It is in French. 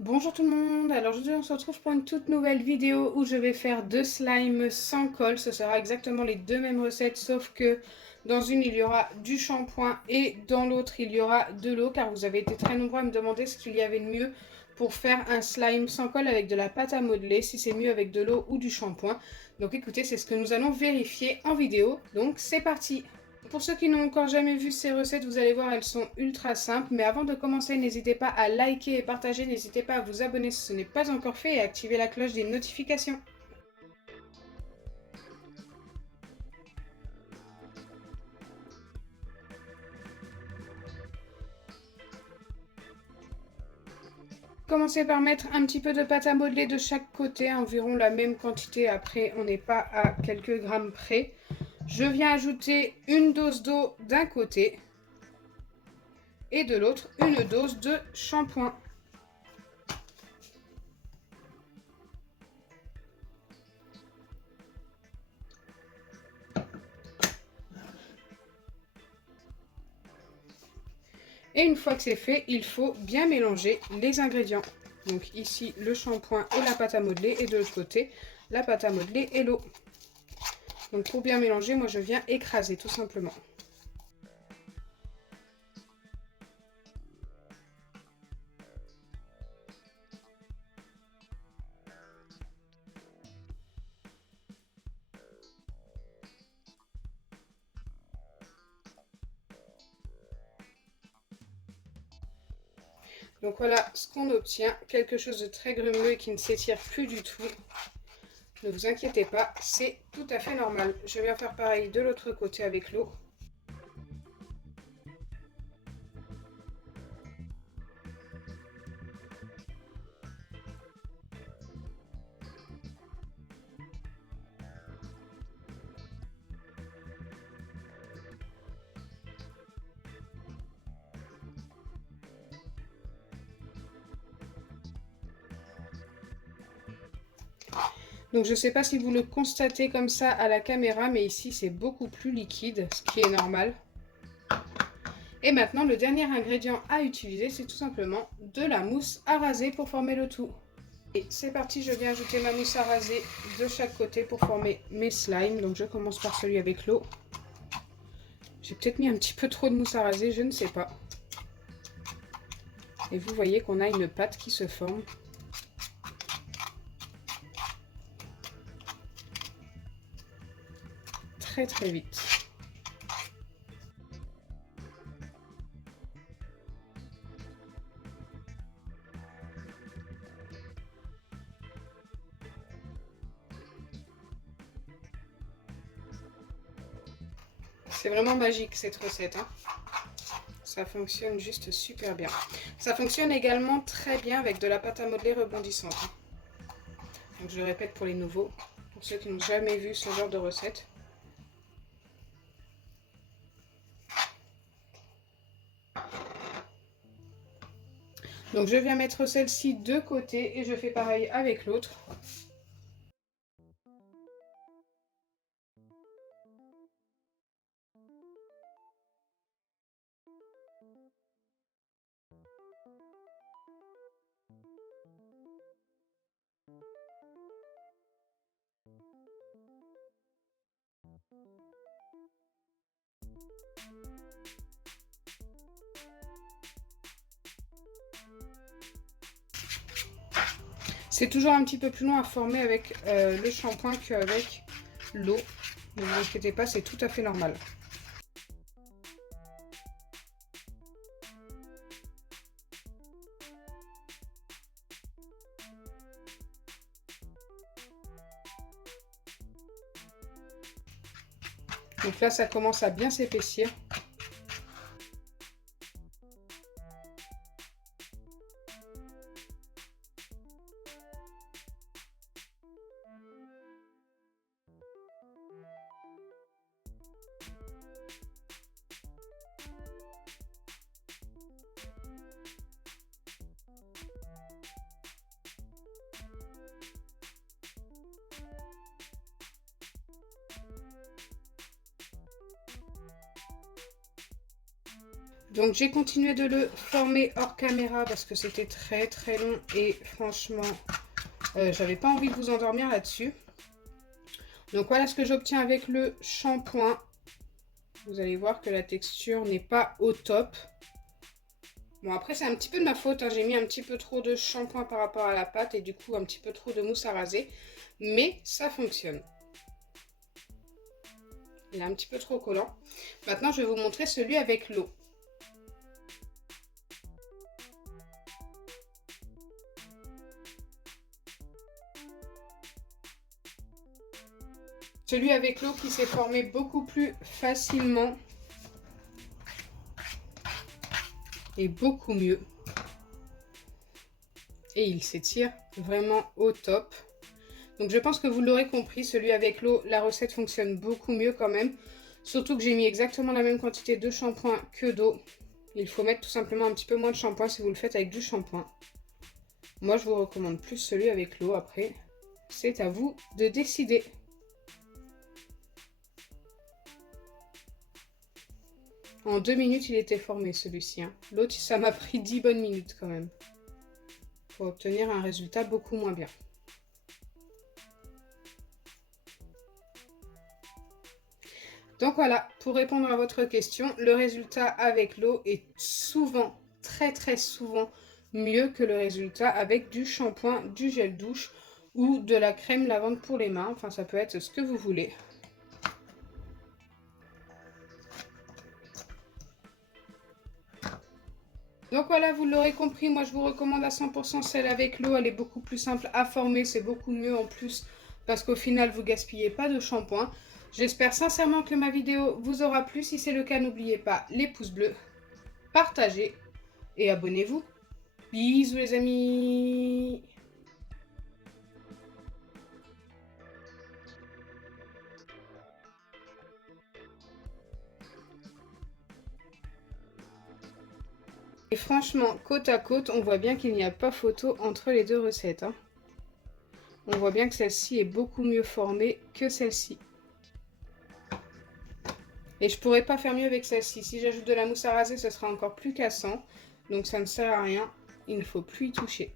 Bonjour tout le monde, alors aujourd'hui on se retrouve pour une toute nouvelle vidéo où je vais faire 2 slimes sans colle. Ce sera exactement les deux mêmes recettes sauf que dans une il y aura du shampoing et dans l'autre il y aura de l'eau, car vous avez été très nombreux à me demander ce qu'il y avait de mieux pour faire un slime sans colle avec de la pâte à modeler, si c'est mieux avec de l'eau ou du shampoing. Donc écoutez, c'est ce que nous allons vérifier en vidéo, donc c'est parti! Pour ceux qui n'ont encore jamais vu ces recettes, vous allez voir, elles sont ultra simples. Mais avant de commencer, n'hésitez pas à liker et partager. N'hésitez pas à vous abonner si ce n'est pas encore fait et à activer la cloche des notifications. Commencez par mettre un petit peu de pâte à modeler de chaque côté, environ la même quantité. Après, on n'est pas à quelques grammes près. Je viens ajouter une dose d'eau d'un côté et de l'autre une dose de shampoing. Et une fois que c'est fait, il faut bien mélanger les ingrédients. Donc ici le shampoing et la pâte à modeler, et de l'autre côté la pâte à modeler et l'eau. Donc pour bien mélanger, moi je viens écraser tout simplement. Donc voilà ce qu'on obtient, quelque chose de très grumeux et qui ne s'étire plus du tout. Ne vous inquiétez pas, c'est tout à fait normal. Je viens faire pareil de l'autre côté avec l'eau. Donc je ne sais pas si vous le constatez comme ça à la caméra, mais ici c'est beaucoup plus liquide, ce qui est normal. Et maintenant, le dernier ingrédient à utiliser, c'est tout simplement de la mousse à raser pour former le tout. Et c'est parti, je viens ajouter ma mousse à raser de chaque côté pour former mes slimes. Donc je commence par celui avec l'eau. J'ai peut-être mis un petit peu trop de mousse à raser, je ne sais pas. Et vous voyez qu'on a une pâte qui se forme. Très très vite. C'est vraiment magique cette recette, hein. Ça fonctionne juste super bien. Ça fonctionne également très bien avec de la pâte à modeler rebondissante. Donc je répète pour les nouveaux, pour ceux qui n'ont jamais vu ce genre de recette. Donc je viens mettre celle-ci de côté et je fais pareil avec l'autre. C'est toujours un petit peu plus long à former avec le shampoing qu'avec l'eau. Ne vous inquiétez pas, c'est tout à fait normal. Donc là, ça commence à bien s'épaissir. Donc j'ai continué de le former hors caméra parce que c'était très long et franchement, j'avais pas envie de vous endormir là-dessus. Donc voilà ce que j'obtiens avec le shampoing. Vous allez voir que la texture n'est pas au top. Bon, après c'est un petit peu de ma faute, hein. J'ai mis un petit peu trop de shampoing par rapport à la pâte et du coup un petit peu trop de mousse à raser. Mais ça fonctionne. Il est un petit peu trop collant. Maintenant je vais vous montrer celui avec l'eau. Celui avec l'eau qui s'est formé beaucoup plus facilement et beaucoup mieux. Et il s'étire vraiment au top. Donc je pense que vous l'aurez compris, celui avec l'eau, la recette fonctionne beaucoup mieux quand même. Surtout que j'ai mis exactement la même quantité de shampoing que d'eau. Il faut mettre tout simplement un petit peu moins de shampoing si vous le faites avec du shampoing. Moi je vous recommande plus celui avec l'eau. Après, c'est à vous de décider. En 2 minutes, il était formé celui-ci. Hein. L'autre, ça m'a pris 10 bonnes minutes quand même. Pour obtenir un résultat beaucoup moins bien. Donc voilà, pour répondre à votre question, le résultat avec l'eau est souvent, très souvent, mieux que le résultat avec du shampoing, du gel douche ou de la crème lavande pour les mains. Enfin, ça peut être ce que vous voulez. Donc voilà, vous l'aurez compris, moi je vous recommande à 100% celle avec l'eau. Elle est beaucoup plus simple à former, c'est beaucoup mieux en plus parce qu'au final, vous gaspillez pas de shampoing. J'espère sincèrement que ma vidéo vous aura plu. Si c'est le cas, n'oubliez pas les pouces bleus, partagez et abonnez-vous. Bisous les amis! Et franchement, côte à côte, on voit bien qu'il n'y a pas photo entre les deux recettes. Hein. On voit bien que celle-ci est beaucoup mieux formée que celle-ci. Et je pourrais pas faire mieux avec celle-ci. Si j'ajoute de la mousse à raser, ce sera encore plus cassant. Donc ça ne sert à rien. Il ne faut plus y toucher.